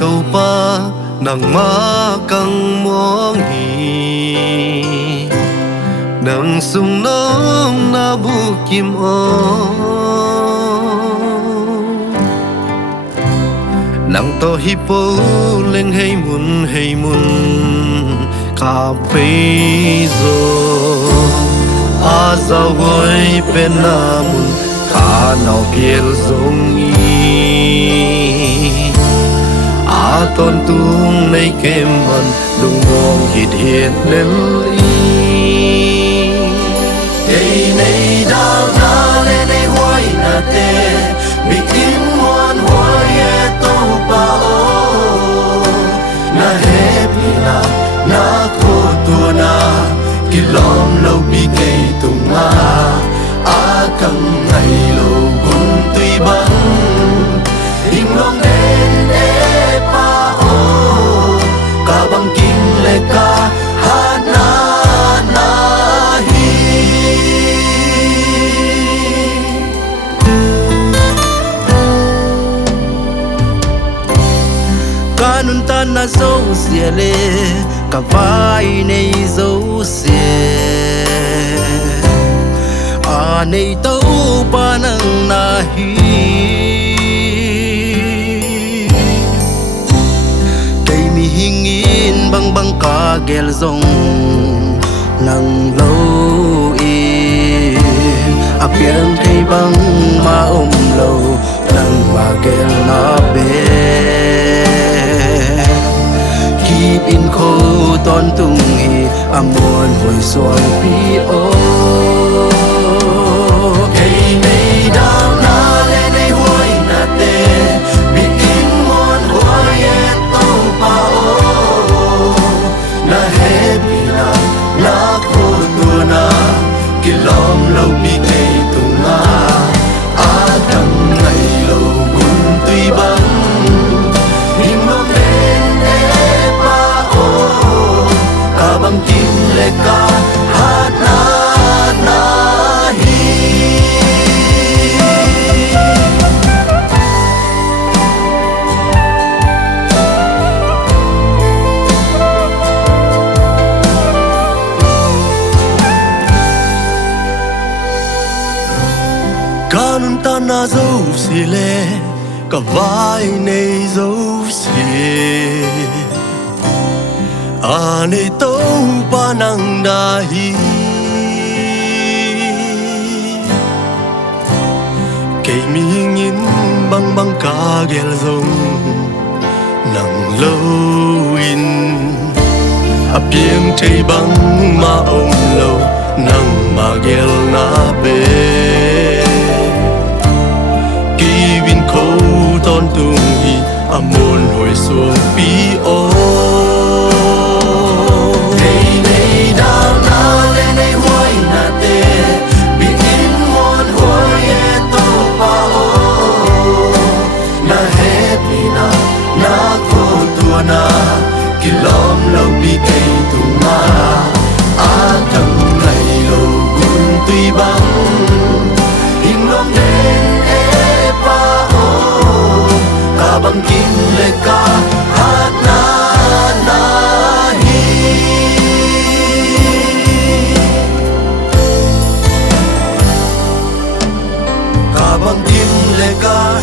tàu pa nàng ma căng mong hi nàng sung nông na bu kim o nàng to hi po lên hay mun cà phê rồi a zao goi pen na mun khá nào biel zong a ton tung nay kem man lung mong hít hiện lên đây này đào na lên đây hoài na te bị in muôn hoài e tô pa o na happy na cô tua na kilom lâu bị cây tung ma a căng ngày lâu gun tùy bắn hình long đen e pa o cả bằng kinh lệ ca hát na hi kanun tan na dấu xìa lê cả vai này dấu xìa à này tàu pa nang na hi cây mi hình in băng ca gel zong nang lâu in à piang cây băng ma lâu nang ma gel na be keep in khô ton tung hi amon hồi xuân pi o cây này đào na lên đây hoài na te bị in muôn hoài e tô pa o na happy na cô tua na kilom lâu bị cây tung ma a đằng ngày lâu gun tùy bắn hình long đen e pa o cả bằng kim lệ ca hát na hi kanun tan na dấu xì lê cả vai này dấu xì à này tàu pa nang na hi cây mi nhìn băng ca gel zong nang lâu in à pieng chei băng ma lâu nang ma gel na be vin khâu ton tung hi amon hồi xuống pi o cây này đào na lên đây hoài na te bị in muôn hoài e tô pa o na happy na cô tua na kilom lâu bị cây tung ma a căng ngày lâu gun tùy bắn hình long đen e pa o cả bằng kim lệ ca hát na hi cả bằng kim lệ ca